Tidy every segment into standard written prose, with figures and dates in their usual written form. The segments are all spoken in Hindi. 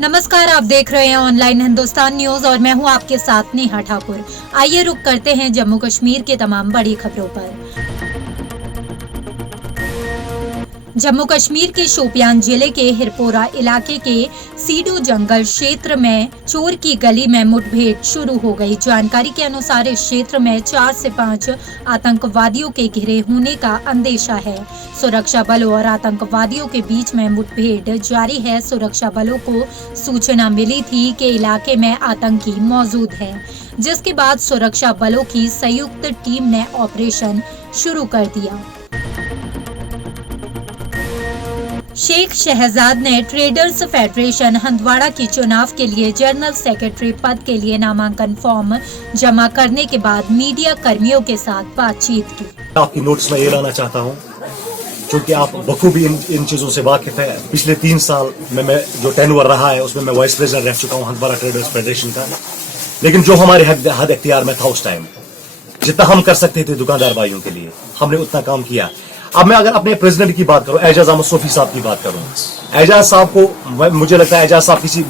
नमस्कार, आप देख रहे हैं ऑनलाइन हिंदुस्तान न्यूज और मैं हूं आपके साथ नेहा ठाकुर। आइए रुक करते हैं जम्मू कश्मीर के तमाम बड़ी खबरों पर। जम्मू कश्मीर के शोपियान जिले के हिरपोरा इलाके के सीडू जंगल क्षेत्र में चोर की गली में मुठभेड़ शुरू हो गई। जानकारी के अनुसार इस क्षेत्र में 4 से 5 आतंकवादियों के घिरे होने का अंदेशा है। सुरक्षा बलों और आतंकवादियों के बीच में मुठभेड़ जारी है। सुरक्षा बलों को सूचना मिली थी कि इलाके में आतंकी मौजूद है, जिसके बाद सुरक्षा बलों की संयुक्त टीम ने ऑपरेशन शुरू कर दिया। शेख शहजाद ने ट्रेडर्स फेडरेशन हंदवाड़ा के चुनाव के लिए जनरल सेक्रेटरी पद के लिए नामांकन फॉर्म जमा करने के बाद मीडिया कर्मियों के साथ बातचीत की। आपकी नोटिस में ये लाना चाहता हूँ, क्योंकि आप बखूबी इन चीजों से वाकिफ है। पिछले 3 साल में मैं जो टेन्योर रहा है उसमें मैं वाइस प्रेसिडेंट रह चुका हूँ हंदवाड़ा ट्रेडर्स फेडरेशन का। लेकिन जो हमारे हद इख्तियार में था उस टाइम, जितना हम कर सकते थे दुकानदार भाइयों के लिए, हमने उतना काम किया। अब मैं अगर अपने प्रेसिडेंट की बात करूं, एजाज अहमद सोफी साहब की बात करूं, एजाज साहब को मुझे लगता है एजाज साहब किसी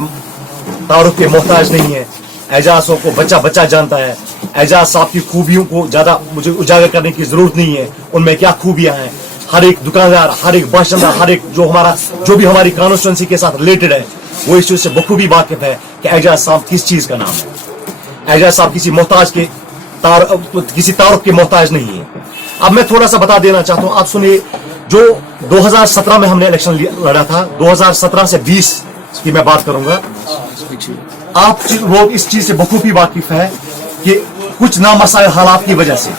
तारुफ के मोहताज नहीं है। एजाज साहब को बच्चा बच्चा जानता है। एजाज साहब की खूबियों को ज्यादा मुझे उजागर करने की जरूरत नहीं है, उनमें क्या खूबियां हैं। हर एक दुकानदार, हर एक बाशिंदा, हर एक जो भी हमारी कॉन्स्टिट्यूंसी के साथ रिलेटेड है, वो इस चीज से बखूबी वाकिफ है कि एजाज साहब किस चीज का नाम है। एजाज साहब किसी तारुफ के मोहताज नहीं है। अब मैं थोड़ा सा बता देना चाहता हूं, आप सुनिए। जो 2017 में हमने इलेक्शन लड़ा था, 2017 से 20 की मैं बात करूंगा। आप लोग इस चीज से बखूबी वाकिफ है कि कुछ नामसाइल हालात की वजह से,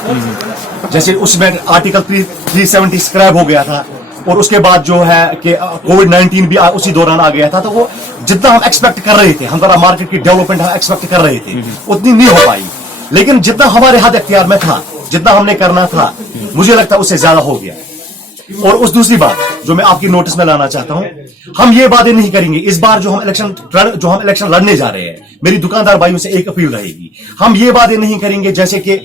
जैसे उसमें आर्टिकल 370 स्क्रैप हो गया था, और उसके बाद जो है कि कोविड-19 भी उसी दौरान आ गया था। तो वो जितना हम एक्सपेक्ट कर रहे थे, हमारा मार्केट की डेवलपमेंट हम एक्सपेक्ट कर रहे थे, उतनी नहीं हो पाई। लेकिन जितना हमारे हद इख्तियार में था, जितना हमने करना था, मुझे लगता है उससे ज्यादा हो गया। और उस दूसरी बात जो मैं आपकी नोटिस में लाना चाहता हूं, हम ये वादे नहीं करेंगे इस बार जो हम इलेक्शन लड़ने जा रहे हैं। मेरी दुकानदार भाइयों से एक अपील रहेगी, हम ये वादे नहीं करेंगे जैसे कि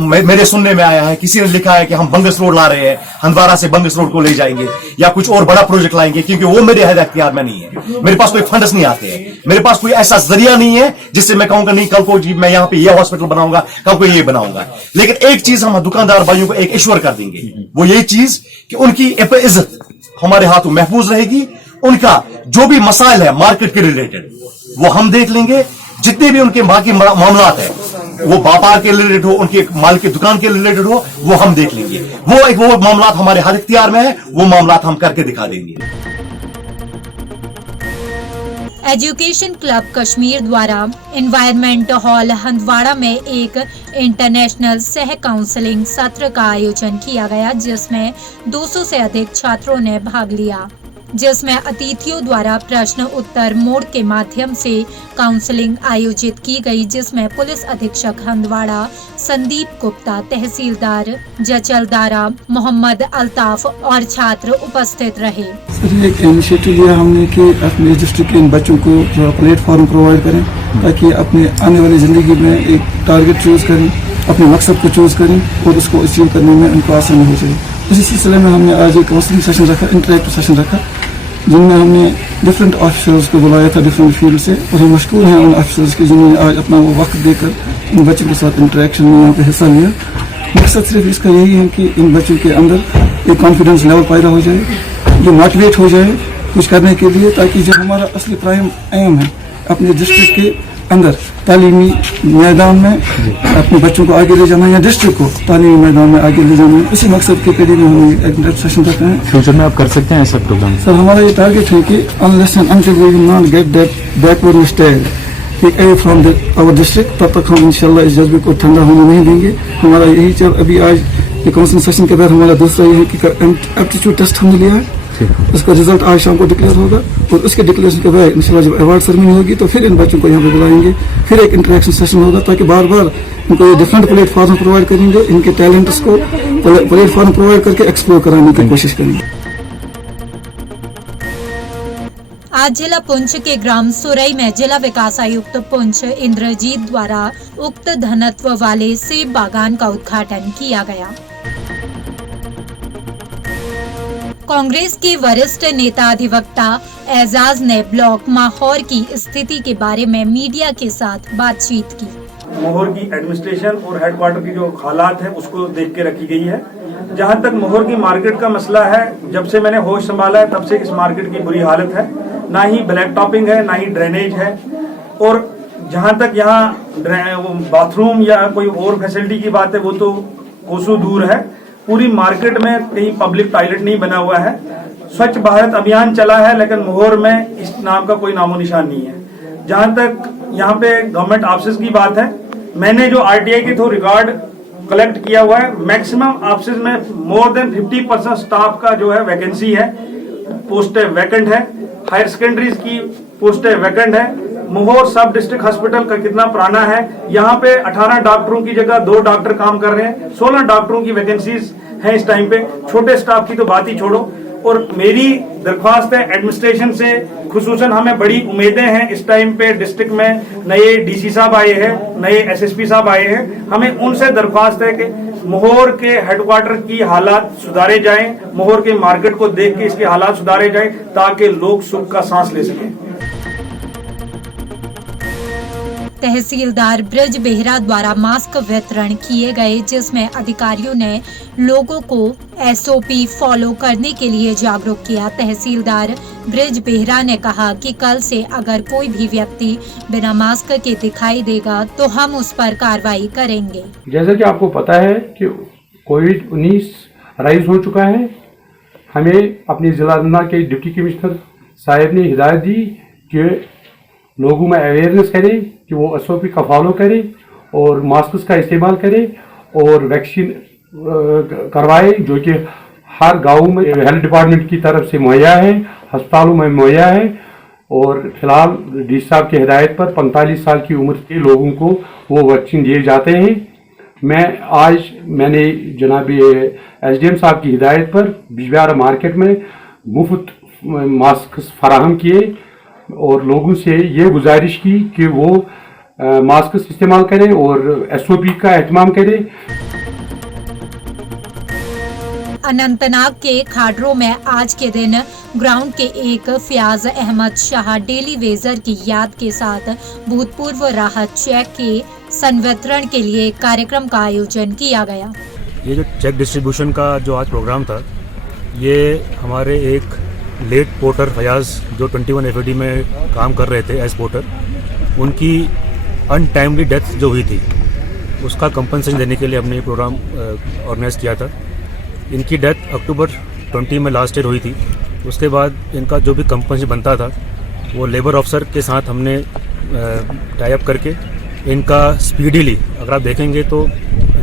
मेरे सुनने में आया है, किसी ने लिखा है कि हम बंगस रोड ला रहे हैं, हंदवाड़ा से बंगस रोड को ले जाएंगे या कुछ और बड़ा प्रोजेक्ट लाएंगे, क्योंकि वो मेरे हद इख्तियार में नहीं है। मेरे पास कोई फंड्स नहीं आते हैं, मेरे पास कोई ऐसा जरिया नहीं है जिससे मैं कहूंगा नहीं कल को जी मैं यहाँ पे ये हॉस्पिटल बनाऊंगा, कल को ये बनाऊंगा। लेकिन एक चीज हम दुकानदार भाइयों को एक ईश्वर कर देंगे, वो ये चीज कि उनकी इज्जत हमारे हाथों महफूज रहेगी। उनका जो भी मसाइल है मार्केट के रिलेटेड, वो हम देख लेंगे। जितने भी उनके बाकी मामलात है, वो व्यापार के रिलेटेड हो, उनके माल की दुकान के रिलेटेड हो, वो हम देख लेंगे। वो मामलात हमारे हर इख्तियार में है, वो मामलात हम करके दिखा देंगे। एजुकेशन क्लब कश्मीर द्वारा एनवायरमेंट हॉल हंदवाड़ा में एक इंटरनेशनल सह काउंसलिंग सत्र का आयोजन किया गया, जिसमें 200 से अधिक छात्रों ने भाग लिया, जिसमें अतिथियों द्वारा प्रश्न उत्तर मोड के माध्यम से काउंसलिंग आयोजित की गई, जिसमें पुलिस अधीक्षक हंदवाड़ा संदीप गुप्ता, तहसीलदार जचलदारा मोहम्मद अल्ताफ और छात्र उपस्थित रहे। एक इनिशिएटिव लिया हमने कि अपने डिस्ट्रिक्ट के इन बच्चों को प्लेटफॉर्म प्रोवाइड करें, ताकि अपने आने वाली जिंदगी में एक टारगेट चूज करें, अपने मकसद को चूज करें और उसको अचीव करने में उनको आसानी हो जाए। इसी सिलसिले में हमने आज एक काउंसलिंग सेशन रखा, इंटरेक्टिव सेशन रखा, जिनमें हमने डिफरेंट ऑफिसर्स को बुलाया था डिफरेंट फील्ड से, और हम मशहूर हैं उन ऑफिसर्स के जिन्होंने आज अपना वो वक्त देकर इन बच्चों के साथ इंटरेक्शन में यहाँ पे हिस्सा लिया। मकसद सिर्फ इसका यही है कि इन बच्चों के अंदर एक कॉन्फिडेंस लेवल पैदा हो जाए, जो मोटिवेट हो जाए कुछ करने के लिए, ताकि जो हमारा असली प्राइम एम है अपने डिस्ट्रिक्ट के अंदर तालीमी मैदान में अपने बच्चों को आगे ले जाना, या डिस्ट्रिक्ट को तालीमी मैदान में आगे ले जाना, इसी मकसद के करीब में हम एक सेशन रखते हैं। फ्यूचर में आप कर सकते हैं ऐसा प्रोग्राम? सर, हमारा ये टारगेट है कि unless and until we will not get that backward stage from our district, तब तक हम इंशाल्लाह इस जज्बे को ठंडा होने नहीं देंगे। हमारा यही चल अभी आज ये काउंसलिंग सेशन के बाद हमारा दूसरा ये है कि एप्टीट्यूड टेस्ट हमने लिया है, उसका रिजल्ट आज शाम को डिक्लेयर होगा, और उसके डिक्लेरेशन के बाद इंशाल्लाह जब अवार्ड सेरेमनी होगी तो फिर इन बच्चों को यहाँ पे बुलाएंगे, फिर एक इंटरेक्शन सेशन होगा, ताकि बार बार इनको ये डिफरेंट प्लेटफॉर्म प्रोवाइड करेंगे, इनके टैलेंट्स को प्लेटफॉर्म प्रोवाइड करके एक्सप्लोर कराने की कोशिश करेंगे। आज जिला पुंछ के ग्राम सुरई में जिला विकास आयुक्त पुंछ इंद्रजीत द्वारा उक्त घनत्व वाले सेब बागान का उद्घाटन किया गया। कांग्रेस के वरिष्ठ नेता अधिवक्ता एजाज ने ब्लॉक माहौर की स्थिति के बारे में मीडिया के साथ बातचीत की। मोहर की एडमिनिस्ट्रेशन और हेडक्वार्टर की जो हालात है उसको देख के रखी गई है। जहां तक मोहर की मार्केट का मसला है, जब से मैंने होश संभाला है तब से इस मार्केट की बुरी हालत है। ना ही ब्लैक टॉपिंग है, ना ही ड्रेनेज है। और जहां तक यहाँ बाथरूम या कोई और फैसिलिटी की बात है वो तो कोसों दूर है। पूरी मार्केट में कहीं पब्लिक टॉयलेट नहीं बना हुआ है। स्वच्छ भारत अभियान चला है लेकिन मोहर में इस नाम का कोई नामो निशान नहीं है। जहां तक यहाँ पे गवर्नमेंट ऑफिस की बात है, मैंने जो आरटीआई के थ्रू रिकॉर्ड कलेक्ट किया हुआ है, मैक्सिमम ऑफिस में मोर देन 50% स्टाफ का जो है वैकेंसी है, पोस्टें वैकेंट है। हायर सेकेंडरीज की पोस्टें वैकेंट है। मोहर सब डिस्ट्रिक्ट हॉस्पिटल का कितना पुराना है, यहाँ पे 18 डॉक्टरों की जगह 2 डॉक्टर काम कर रहे हैं। 16 डॉक्टरों की वैकेंसीज हैं इस टाइम पे। छोटे स्टाफ की तो बात ही छोड़ो। और मेरी दरख्वास्त है एडमिनिस्ट्रेशन से, खुसूसन हमें बड़ी उम्मीदें हैं इस टाइम पे। डिस्ट्रिक्ट में नए डीसी साहब आए हैं, नए एसएसपी साहब आए हैं। हमें उनसे दरख्वास्त है कि मोहर के हेडक्वार्टर की हालात सुधारे जाएं, मोहर के मार्केट को देख के इसके हालात सुधारे जाएं ताकि लोग सुख का सांस ले सकें। तहसीलदार ब्रज बेहरा द्वारा मास्क वितरण किए गए, जिसमें अधिकारियों ने लोगों को एसओपी फॉलो करने के लिए जागरूक किया। तहसीलदार ब्रज बेहरा ने कहा कि कल से अगर कोई भी व्यक्ति बिना मास्क के दिखाई देगा तो हम उस पर कार्रवाई करेंगे। जैसा कि आपको पता है कि कोविड-19 राइज हो चुका है, हमें अपने जिला के डिप्टी कमिश्नर साहब ने हिदायत दी कि लोगों में अवेयरनेस करें कि वो एसओपी का फॉलो करें और मास्क का इस्तेमाल करें और वैक्सीन करवाएं, जो कि हर गांव में हेल्थ डिपार्टमेंट की तरफ से मुहैया है, अस्पतालों में मुहैया है। और फिलहाल डी साहब की हिदायत पर 45 साल की उम्र के लोगों को वो वैक्सीन दिए जाते हैं। मैंने जनाब एसडीएम साहब की हिदायत पर बिजबिहारा मार्केट में मुफ्त मास्क फराहम किए और लोगों से ये गुजारिश की कि वो मास्क इस्तेमाल करें और एसओपी का एहतमाम करें। अनंतनाग के खाडरों में आज के दिन ग्राउंड के एक फयाज अहमद शाह डेली वेजर की याद के साथ भूतपूर्व राहत चेक के संवितरण के लिए कार्यक्रम का आयोजन किया गया। ये जो चेक डिस्ट्रीब्यूशन का जो आज प्रोग्राम था, ये हमारे एक लेट पोर्टर फयाज जो 21 एफडी में काम कर रहे थे एज पोर्टर, उनकी अनटाइमली डेथ जो हुई थी उसका कंपनसेशन देने के लिए हमने ये प्रोग्राम ऑर्गेनाइज किया था। इनकी डेथ अक्टूबर 20 में लास्ट ईयर हुई थी। उसके बाद इनका जो भी कंपनसेशन बनता था वो लेबर ऑफिसर के साथ हमने टाई अप करके इनका स्पीडीली, अगर आप देखेंगे तो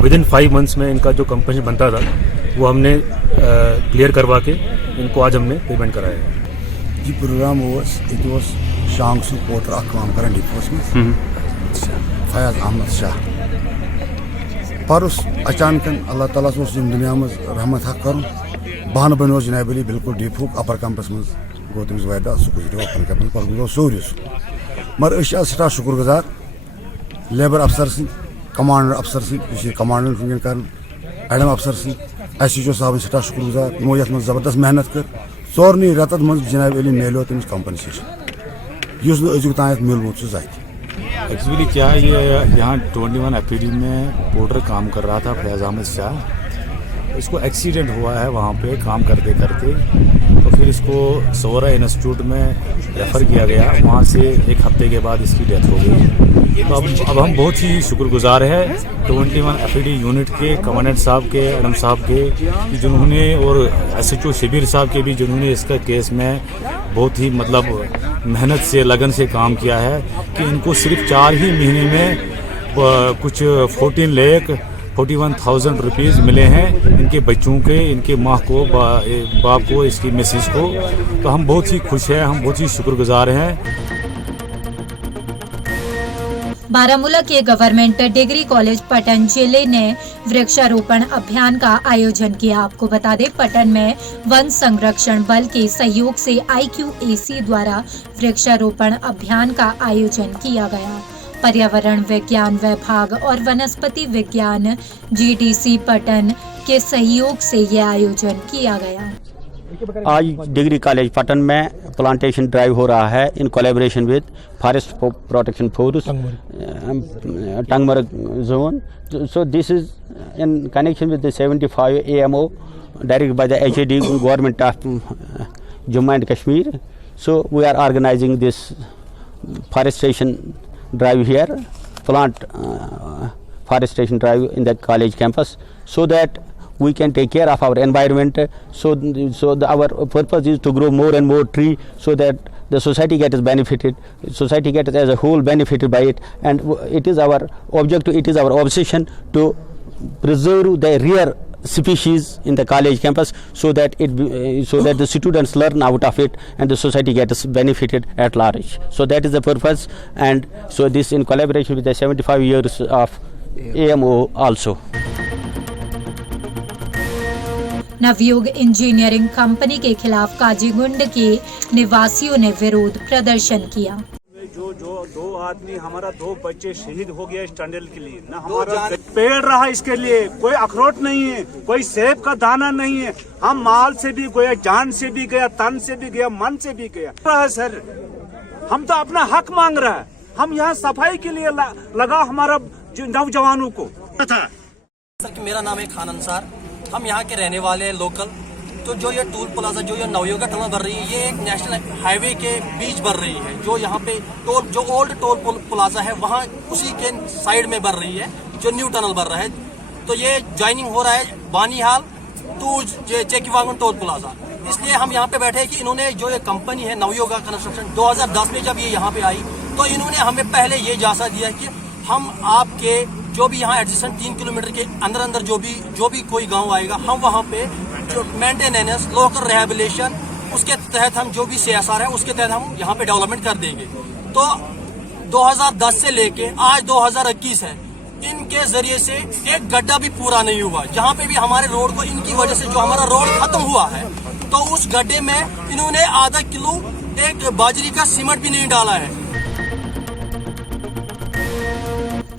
विदिन 5 मंथ्स में इनका जो कंपनसेशन बनता था वो हमने क्लियर करवा के इनको आज हमने पेमेंट कराया है। ये प्रोग्राम शांग सु पोटर काम कर डिपोस में फयाज अहमद शाह पर उस अचानक अल्लाह ताला उस दुनिया में रहमत हक कर बहन बनो जनाब अली बिल्कुल डिफूक अपर कैंपस में गो तमिस वायदा सह गुजरो पर गुजरो सोरे मगर सठा शुक्रगुजार लेबर अफसर सद कमांडर अफसर सद कमांडर वनकन कर एडम अफसर सद एसएचओ साहब सठा शुक्रगुजार यमो ये जबरदस्त मेहनत कर 4 रत मज जनाब अली मिलो तमिस कंपनसेशन युस अजुक तान मिलमुत जाति। एक्चुअली क्या है, ये यहाँ 21 एफडी में पोर्टर काम कर रहा था फयाज अहमद शाह। इसको एक्सीडेंट हुआ है वहाँ पे काम करते करते, तो फिर इसको सोहरा इंस्टीट्यूट में रेफ़र किया गया। वहाँ से एक हफ्ते के बाद इसकी डेथ हो गई। तो अब हम बहुत ही शुक्रगुजार हैं 21 एफडी यूनिट के कमांडेंट साहब के, एडम साहब के, जिन्होंने, और एसएचओ शिबिर साहब के भी, जिन्होंने इसका केस में बहुत ही मेहनत से, लगन से काम किया है कि इनको सिर्फ 4 ही महीने में कुछ 41,41,000 रुपीज़ मिले हैं इनके बच्चों के, इनके माँ को, बाप को, इसकी मिसेस को। तो हम बहुत ही खुश हैं, हम बहुत ही शुक्रगुजार हैं। बारामूला के गवर्नमेंट डिग्री कॉलेज पटन जिले ने वृक्षारोपण अभियान का आयोजन किया। आपको बता दें, पटन में वन संरक्षण बल के सहयोग से IQAC द्वारा वृक्षारोपण अभियान का आयोजन किया गया। पर्यावरण विज्ञान विभाग और वनस्पति विज्ञान GDC पटन के सहयोग से यह आयोजन किया गया। आज डिग्री कॉलेज पटन में प्लांटेशन ड्राइव हो रहा है in collaboration with forest protection force Tangmarg zone. So this is in connection with the 75 AMO directed by the HAD government of Jammu and Kashmir. So we are organizing this forestation drive here, plant forestation drive in the college campus, so that we can take care of our environment. Our purpose is to grow more and more tree, so that the society gets benefited, society gets as a whole benefited by it, and it is our objective, it is our obsession to preserve the rare species in the college campus, so that the students learn out of it and the society gets benefited at large. So that is the purpose, and so this in collaboration with the 75 years of AMO also. Navyug engineering company के खिलाफ काजीगुंड के निवासियों ने विरोध प्रदर्शन किया. जो दो आदमी, हमारा 2 बच्चे शहीद हो गया इस टनल के लिए, ना हमारा पेड़ रहा इसके लिए, कोई अखरोट नहीं है, कोई सेब का दाना नहीं है. हम माल से भी गया, जान से भी गया, तन से भी गया, मन से भी गया. सर हम तो अपना हक मांग रहा है. हम यहाँ सफाई के लिए लगा हमारा नौजवानों को. सर मेरा नाम है खान अंसार, हम यहाँ के रहने वाले हैं लोकल. तो जो ये टोल प्लाजा, जो ये नवयुग टनल बन रही है, ये एक नेशनल हाईवे के बीच बन रही है. जो यहाँ पे जो ओल्ड टोल प्लाजा है, वहाँ उसी के साइड में बन रही है जो न्यू टनल बन रहा है. तो ये ज्वाइनिंग हो रहा है बानीहाल टू चेकीवांगन टोल प्लाजा. इसलिए हम यहाँ पे बैठे हैं कि इन्होंने जो ये कंपनी है नवयुगा कंस्ट्रक्शन, 2010 में जब ये यहाँ पे आई तो इन्होंने हमें पहले ये जायजा दिया कि हम आपके जो भी यहाँ एडजेसेंट 3 किलोमीटर के अंदर जो भी कोई गांव आएगा, हम वहाँ पे जो मेंटेनेंस, लोकल रिहेबिलिटेशन, उसके तहत हम जो भी CSR है उसके तहत हम यहाँ पे डेवलपमेंट कर देंगे. तो 2010 से लेके आज 2021 है, इनके जरिए से एक गड्ढा भी पूरा नहीं हुआ. जहाँ पे भी हमारे रोड को, इनकी वजह से जो हमारा रोड खत्म हुआ है, तो उस गड्ढे में इन्होंने आधा किलो एक बाजरी का सीमेंट भी नहीं डाला है.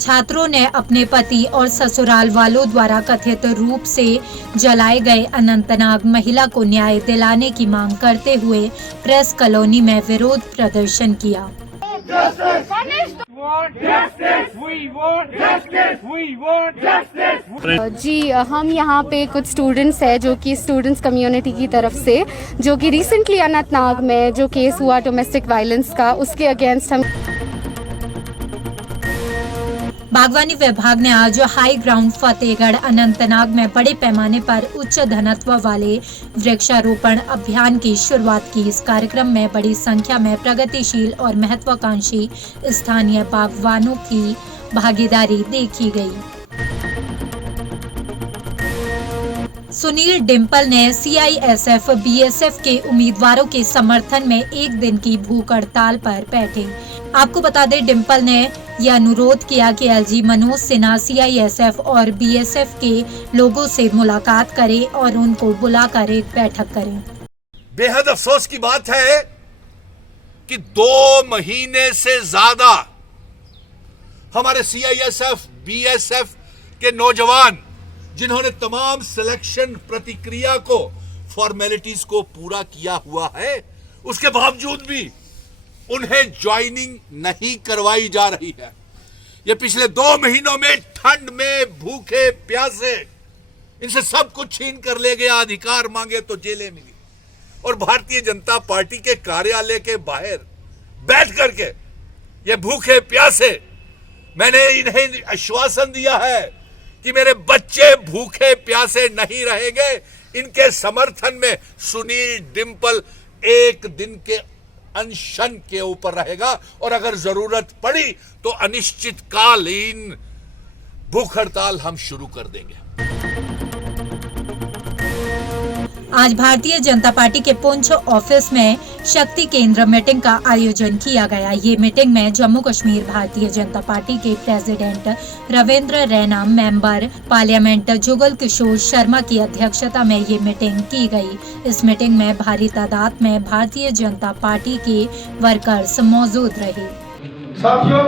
छात्रों ने अपने पति और ससुराल वालों द्वारा कथित रूप से जलाए गए अनंतनाग महिला को न्याय दिलाने की मांग करते हुए प्रेस कॉलोनी में विरोध प्रदर्शन किया. जी हम यहाँ पे कुछ स्टूडेंट्स हैं जो कि स्टूडेंट्स कम्युनिटी की तरफ से, जो कि रिसेंटली अनंतनाग में जो केस हुआ डोमेस्टिक वायलेंस का, उसके अगेंस्ट हम बागवानी विभाग ने आज हाई ग्राउंड फतेहगढ़ अनंतनाग में बड़े पैमाने पर उच्च घनत्व वाले वृक्षारोपण अभियान की शुरुआत की. इस कार्यक्रम में बड़ी संख्या में प्रगतिशील और महत्वाकांक्षी स्थानीय बागवानों की भागीदारी देखी गई. सुनील डिम्पल ने CISF BSF के उम्मीदवारों के समर्थन में 1 दिन की भूख हड़ताल पर बैठे. आपको बता दें, डिम्पल ने यह अनुरोध किया कि LG मनोज सिन्हा CISF और BSF के लोगों से मुलाकात करें और उनको बुलाकर एक बैठक करें. बेहद अफसोस की बात है कि 2 महीने से ज्यादा हमारे CISF BSF के नौजवान, जिन्होंने तमाम सिलेक्शन प्रक्रिया को, फॉर्मेलिटीज को पूरा किया हुआ है, उसके बावजूद भी उन्हें ज्वाइनिंग नहीं करवाई जा रही है. ये पिछले 2 महीनों में ठंड में भूखे प्यासे इनसे सब कुछ छीन कर ले गया. अधिकार मांगे तो जेलें मिली, और भारतीय जनता पार्टी के कार्यालय के बाहर बैठ करके ये भूखे प्यासे, मैंने इन्हें आश्वासन दिया है कि मेरे बच्चे भूखे प्यासे नहीं रहेंगे. इनके समर्थन में सुनील डिम्पल 1 दिन के अनशन के ऊपर रहेगा, और अगर जरूरत पड़ी तो अनिश्चितकालीन भूख हड़ताल हम शुरू कर देंगे. आज भारतीय जनता पार्टी के पुंछ ऑफिस में शक्ति केंद्र मीटिंग का आयोजन किया गया. ये मीटिंग में जम्मू कश्मीर भारतीय जनता पार्टी के president Ravinder Raina, member parliament Jugal Kishore Sharma की अध्यक्षता में ये मीटिंग की गई. इस मीटिंग में भारी तादाद में भारतीय जनता पार्टी के वर्कर्स मौजूद रहे. साथियों,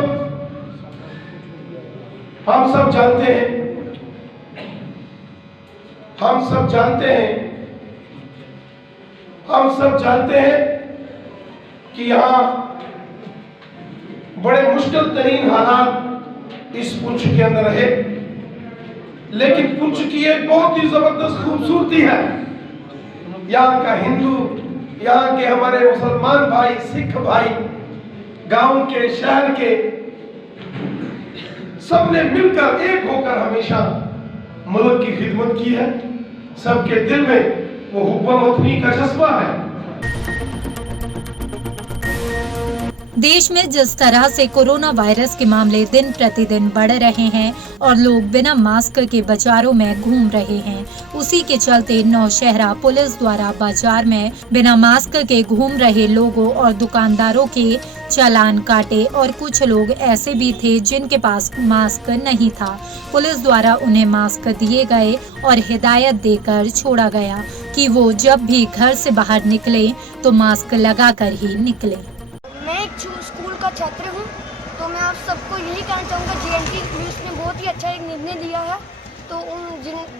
हम सब जानते हैं हम सब जानते हैं कि यहाँ बड़े मुश्किल तरीन हालात इस पुंछ के अंदर रहे, लेकिन पुंछ की एक बहुत ही जबरदस्त खूबसूरती है। यहाँ का हिंदू, यहाँ के हमारे मुसलमान भाई, सिख भाई, गांव के, शहर के, सबने मिलकर एक होकर हमेशा मुल्क की खिदमत की है। सबके दिल में वो हुब्बा वतनी का जज्बा है। देश में जिस तरह से कोरोना वायरस के मामले दिन प्रतिदिन बढ़ रहे हैं और लोग बिना मास्क के बाजारों में घूम रहे हैं, उसी के चलते नौशहरा पुलिस द्वारा बाजार में बिना मास्क के घूम रहे लोगों और दुकानदारों के चालान काटे और कुछ लोग ऐसे भी थे जिनके पास मास्क नहीं था। पुलिस द्वारा उन्हें मास्क दिए गए और हिदायत देकर छोड़ा गया कि वो जब भी घर से बाहर निकले तो मास्क लगाकर ही निकले। मैं एक स्कूल का छात्र हूँ, तो मैं आप सबको यही कहना चाहूँगा, JNK की पुलिस ने बहुत ही अच्छा एक निर्णय लिया है। तो उन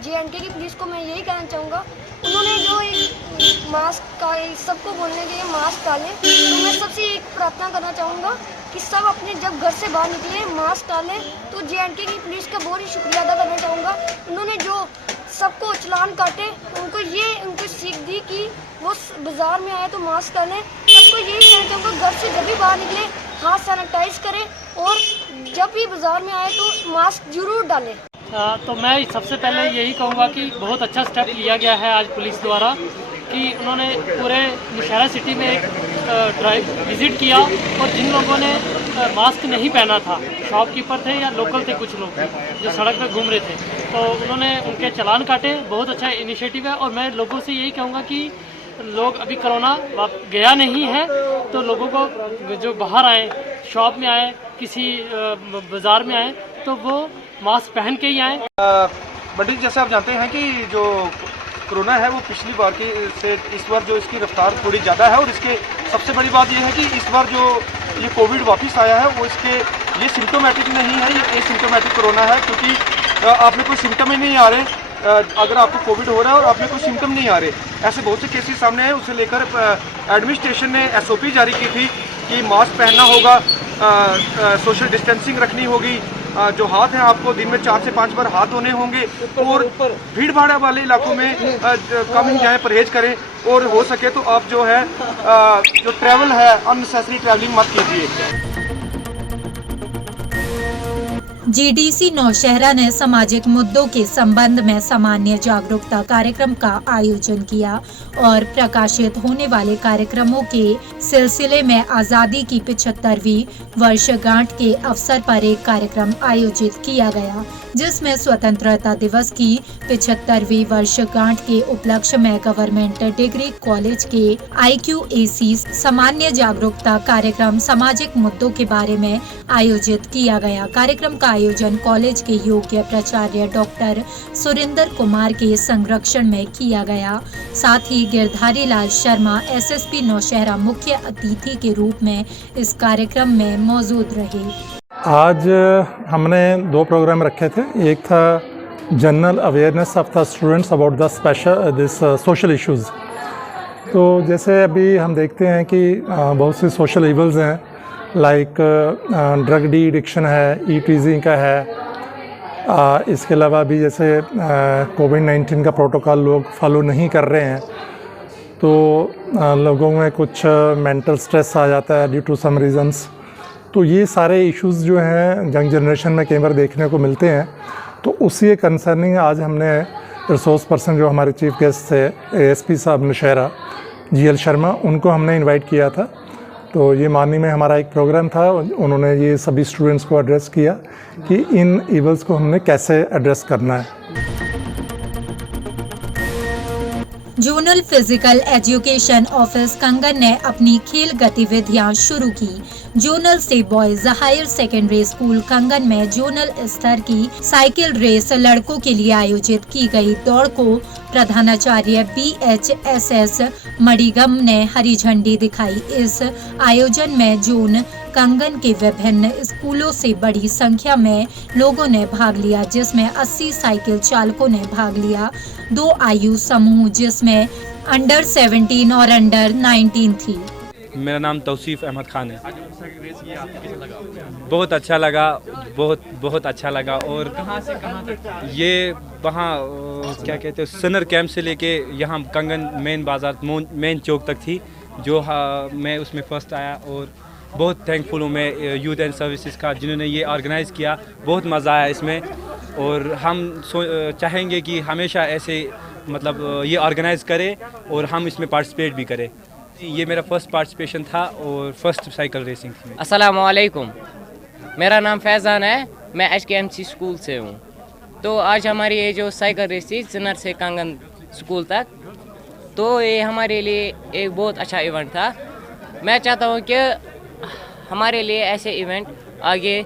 JNK की पुलिस को मैं यही कहना चाहूँगा, उन्होंने जो एक मास्क का सबको बोलने के लिए मास्क डाले, तो मैं सबसे एक प्रार्थना करना चाहूँगा कि सब अपने जब घर से बाहर निकले मास्क डालें। तो JNK की पुलिस का बहुत ही शुक्रिया अदा करना चाहूँगा। उन्होंने जो सबको चालान काटे, उनको सीख दी कि वो बाजार में आए तो मास्क डालें। सबको यही कहना चाहूँगा, घर से जब भी बाहर निकले हाथ सैनिटाइज करें और जब भी बाजार में आए तो मास्क जरूर डालें। तो मैं सबसे पहले यही कहूँगा कि बहुत अच्छा स्टेप लिया गया है आज पुलिस द्वारा कि उन्होंने पूरे नौशहरा सिटी में एक ड्राइव विज़िट किया और जिन लोगों ने मास्क नहीं पहना था, शॉपकीपर थे या लोकल थे कुछ लोग जो सड़क पर घूम रहे थे, तो उन्होंने उनके चालान काटे। बहुत अच्छा इनिशिएटिव है और मैं लोगों से यही कहूँगा कि लोग अभी कोरोना गया नहीं है तो लोगों को जो बाहर आए, शॉप में आए, किसी बाज़ार में आए तो वो मास्क पहन के ही आए। बंटी, जैसे आप जानते हैं कि जो कोरोना है वो पिछली बार की से इस बार जो इसकी रफ्तार थोड़ी ज़्यादा है और इसके सबसे बड़ी बात यह है कि इस बार जो ये कोविड वापस आया है वो ये सिम्टोमेटिक नहीं है, ये एसिम्टोमेटिक कोरोना है, क्योंकि आपने कोई सिम्टम ही नहीं आ रहे। अगर आपको कोविड हो रहा है और आपने कोई सिम्टम नहीं आ रहे, ऐसे बहुत से केसेस सामने हैं। उसे लेकर एडमिनिस्ट्रेशन ने SOP जारी की थी कि मास्क पहनना होगा, सोशल डिस्टेंसिंग रखनी होगी, जो हाथ हैं आपको दिन में 4 से 5 बार हाथ धोने होंगे और भीड़ भाड़ वाले इलाकों में कम ही जाएं, परहेज करें और हो सके तो आप जो है जो ट्रैवल है अननेसेसरी ट्रैवलिंग मत कीजिए। GDC नौशहरा ने सामाजिक मुद्दों के संबंध में सामान्य जागरूकता कार्यक्रम का आयोजन किया और प्रकाशित होने वाले कार्यक्रमों के सिलसिले में आज़ादी की 75वीं वर्षगांठ के अवसर पर एक कार्यक्रम आयोजित किया गया, जिसमें स्वतंत्रता दिवस की 75वीं वर्षगांठ के उपलक्ष्य में गवर्नमेंट डिग्री कॉलेज के IQAC सामान्य जागरूकता कार्यक्रम सामाजिक मुद्दों के बारे में आयोजित किया गया। कार्यक्रम का आयोजन कॉलेज के योग्य प्राचार्य डॉक्टर सुरेंद्र कुमार के संरक्षण में किया गया। साथ ही गिरधारी लाल शर्मा SSP नौशहरा मुख्य अतिथि के रूप में इस कार्यक्रम में मौजूद रहे। आज हमने 2 प्रोग्राम रखे थे। एक था general awareness of the students about the social issues. तो जैसे अभी हम देखते हैं कि बहुत सी सोशल इवल्स हैं, लाइक ड्रग डी एडिक्शन है, ईटीजिंग का है। इसके अलावा भी जैसे कोविड-19 का प्रोटोकॉल लोग फॉलो नहीं कर रहे हैं, तो लोगों में कुछ मेंटल स्ट्रेस आ जाता है ड्यू टू सम रीज़न्स। तो ये सारे इश्यूज़ जो हैं यंग जनरेशन में कई बार देखने को मिलते हैं। तो उसी कंसर्निंग आज हमने रिसोर्स पर्सन जो हमारे चीफ गेस्ट थे ASP साहब नौशहरा GL शर्मा, उनको हमने इनवाइट किया था। तो ये मानी में हमारा एक प्रोग्राम था, उन्होंने ये सभी स्टूडेंट्स को एड्रेस किया कि इन इवल्स को हमने कैसे एड्रेस करना है। जोनल फिजिकल एजुकेशन ऑफिस कंगन ने अपनी खेल गतिविधियां शुरू की। जोनल से बॉयज हायर सेकेंडरी स्कूल कंगन में जोनल स्तर की साइकिल रेस लड़कों के लिए आयोजित की गई। दौड़ को प्रधानाचार्य BHSS मड़ीगम ने हरी झंडी दिखाई। इस आयोजन में जोन कंगन के विभिन्न स्कूलों से बड़ी संख्या में लोगों ने भाग लिया, जिसमें 80 साइकिल चालकों ने भाग लिया। 2 आयु समूह जिसमें अंडर 17 और अंडर 19 थी। मेरा नाम तौसीफ अहमद खान है। बहुत अच्छा लगा, बहुत अच्छा लगा। और कहाँ से कहाँ तक? ये वहाँ क्या कहते हैं, सनर कैंप से लेके यहाँ कंगन मेन बाज़ार मेन चौक तक थी, जो मैं उसमें फ़र्स्ट आया। और बहुत थैंकफुल हूँ मैं यूथ एंड सर्विसेज का, जिन्होंने ये ऑर्गेनाइज़ किया। बहुत मज़ा आया इसमें, और हम चाहेंगे कि हमेशा ऐसे मतलब ये ऑर्गेनाइज़ करें और हम इसमें पार्टिसिपेट भी करें। ये मेरा फर्स्ट पार्टिसिपेशन था और फर्स्ट साइकिल रेसिंग थी। अस्सलामु अलैकुम, मेरा नाम फैज़ान है, मैं HKMC स्कूल से हूँ। तो आज हमारी ये जो साइकिल रेस थी सिन्नर से कंगन स्कूल तक, तो ये हमारे लिए एक बहुत अच्छा इवेंट था। मैं चाहता हूँ कि हमारे लिए ऐसे इवेंट आगे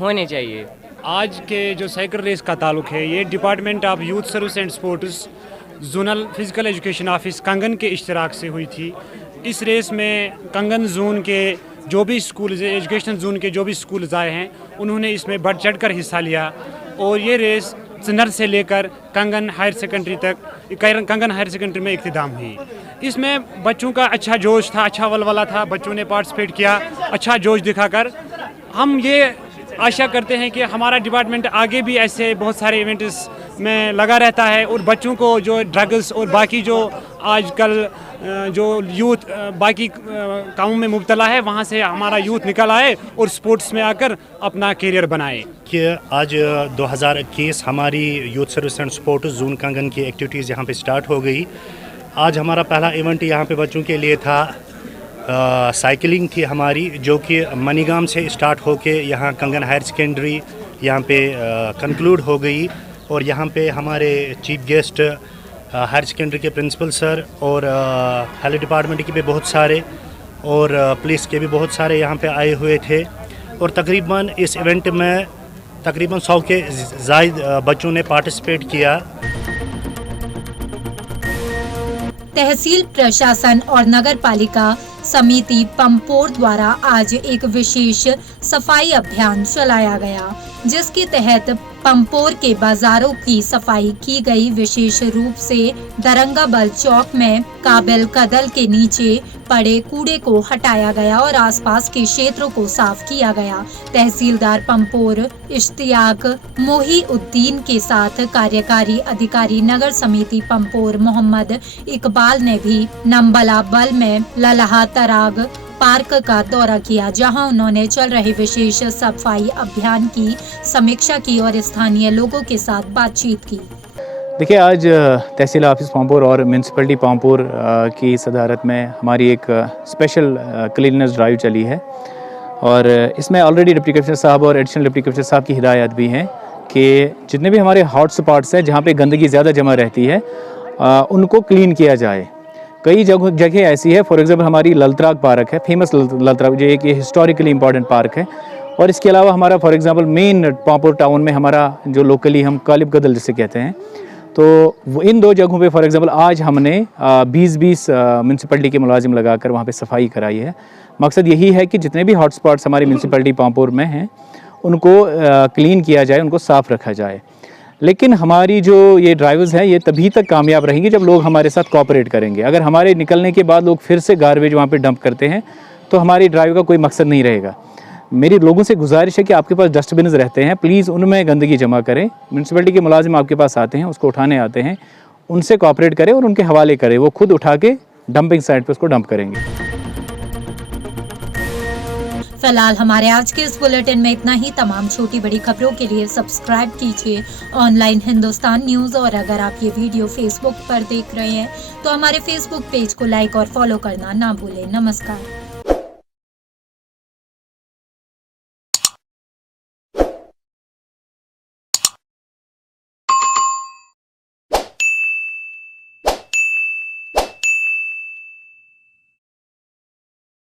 होने चाहिए। आज के जो साइकिल रेस का ताल्लुक है, ये department of youth service and sports zonal physical education office कंगन के इश्तराक से हुई थी। इस रेस में कंगन जोन के जो भी स्कूल, एजुकेशन जोन के जो भी स्कूल आए हैं, उन्होंने इसमें बढ़ चढ़ कर हिस्सा लिया। और ये रेस सिन्नर से लेकर कंगन हायर सेकेंडरी तक, कंगन हायर सेकेंडरी में इख्तिताम हुई। इसमें बच्चों का अच्छा जोश था, अच्छा वलवला था, बच्चों ने पार्टिसिपेट किया अच्छा जोश दिखाकर। हम ये आशा करते हैं कि हमारा डिपार्टमेंट आगे भी ऐसे बहुत सारे इवेंट्स में लगा रहता है, और बच्चों को जो ड्रग्स और बाकी जो आजकल जो यूथ बाकी कामों में मुब्तला है, वहाँ से हमारा यूथ निकल आए और स्पोर्ट्स में आकर अपना करियर बनाए। कि आज 2021 हमारी youth service and sports zone कंगन की एक्टिविटीज़ यहाँ पे स्टार्ट हो गई। आज हमारा पहला इवेंट यहाँ पे बच्चों के लिए था, साइकिलिंग थी हमारी, जो कि मनीगाम से स्टार्ट होके यहाँ कंगन हायर सेकेंडरी यहाँ पे कंक्लूड हो गई। और यहाँ पे हमारे चीफ गेस्ट हायर सेकेंडरी के प्रिंसिपल सर और हेल्थ डिपार्टमेंट के भी बहुत सारे और पुलिस के भी बहुत सारे यहाँ पे आए हुए थे। और तकरीबन इस इवेंट में तकरीबन 100 के ज़ायद बच्चों ने पार्टिसिपेट किया। तहसील प्रशासन और नगर पालिका समिति पंपोर द्वारा आज एक विशेष सफाई अभियान चलाया गया, जिसके तहत पंपोर के बाजारों की सफाई की गई। विशेष रूप से दरंगाबल चौक में काबिल कदल के नीचे पड़े कूड़े को हटाया गया और आसपास के क्षेत्रों को साफ किया गया। तहसीलदार पंपोर इश्तियाक मोहीउद्दीन के साथ कार्यकारी अधिकारी नगर समिति पंपोर मोहम्मद इकबाल ने भी नंबला बल में ललहा तराग पार्क का दौरा किया, जहां उन्होंने चल रहे विशेष सफाई अभियान की समीक्षा की और स्थानीय लोगों के साथ बातचीत की। देखिए, आज तहसील ऑफिस पामपुर और म्यूनसिपलिटी पामपुर की सदारत में हमारी एक स्पेशल क्लीननेस ड्राइव चली है, और इसमें ऑलरेडी डिप्टी कमिश्नर साहब और एडिशनल डिप्टी कमिश्नर साहब की हिदायत भी हैं कि जितने भी हमारे हॉट स्पॉट्स हैं जहाँ पे गंदगी ज़्यादा जमा रहती है, उनको क्लीन किया जाए। कई जगह ऐसी है, फॉर एग्जांपल हमारी ललतराग पार्क है, फेमस ललतराग, जो एक हिस्टोरिकली इंपॉर्टेंट पार्क है। और इसके अलावा हमारा for example main Pampore town में हमारा जो लोकली हम कालिब कदल जिसे कहते हैं, तो इन 2 जगहों पे फॉर एग्जांपल आज हमने 20-20 म्यूनसिपलिटी के मुलाजिम लगाकर वहाँ पे सफाई कराई है। मकसद यही है कि जितने भी हॉटस्पॉट्स हमारी म्यूनसिपलिटी पामपुर में हैं उनको क्लीन किया जाए, उनको साफ़ रखा जाए। लेकिन हमारी जो ये ड्राइवर्स हैं ये तभी तक कामयाब रहेंगे जब लोग हमारे साथ कोऑपरेट करेंगे। अगर हमारे निकलने के बाद लोग फिर से गार्बेज वहाँ पे डंप करते हैं तो हमारी ड्राइव का कोई मकसद नहीं रहेगा। मेरी लोगों से गुजारिश है कि आपके पास डस्टबिन रहते हैं, प्लीज़ उनमें गंदगी जमा करें। म्यूनसिपलिटी के मुलाजिम आपके पास आते हैं, उसको उठाने आते हैं, उनसे कोऑपरेट करें और उनके हवाले करें, वो खुद उठा के डंपिंग साइट पर उसको डंप करेंगे। फिलहाल हमारे आज के इस बुलेटिन में इतना ही। तमाम छोटी बड़ी खबरों के लिए सब्सक्राइब कीजिए ऑनलाइन हिंदुस्तान न्यूज़, और अगर आप ये वीडियो फेसबुक पर देख रहे हैं तो हमारे फेसबुक पेज को लाइक और फॉलो करना ना भूलें। नमस्कार।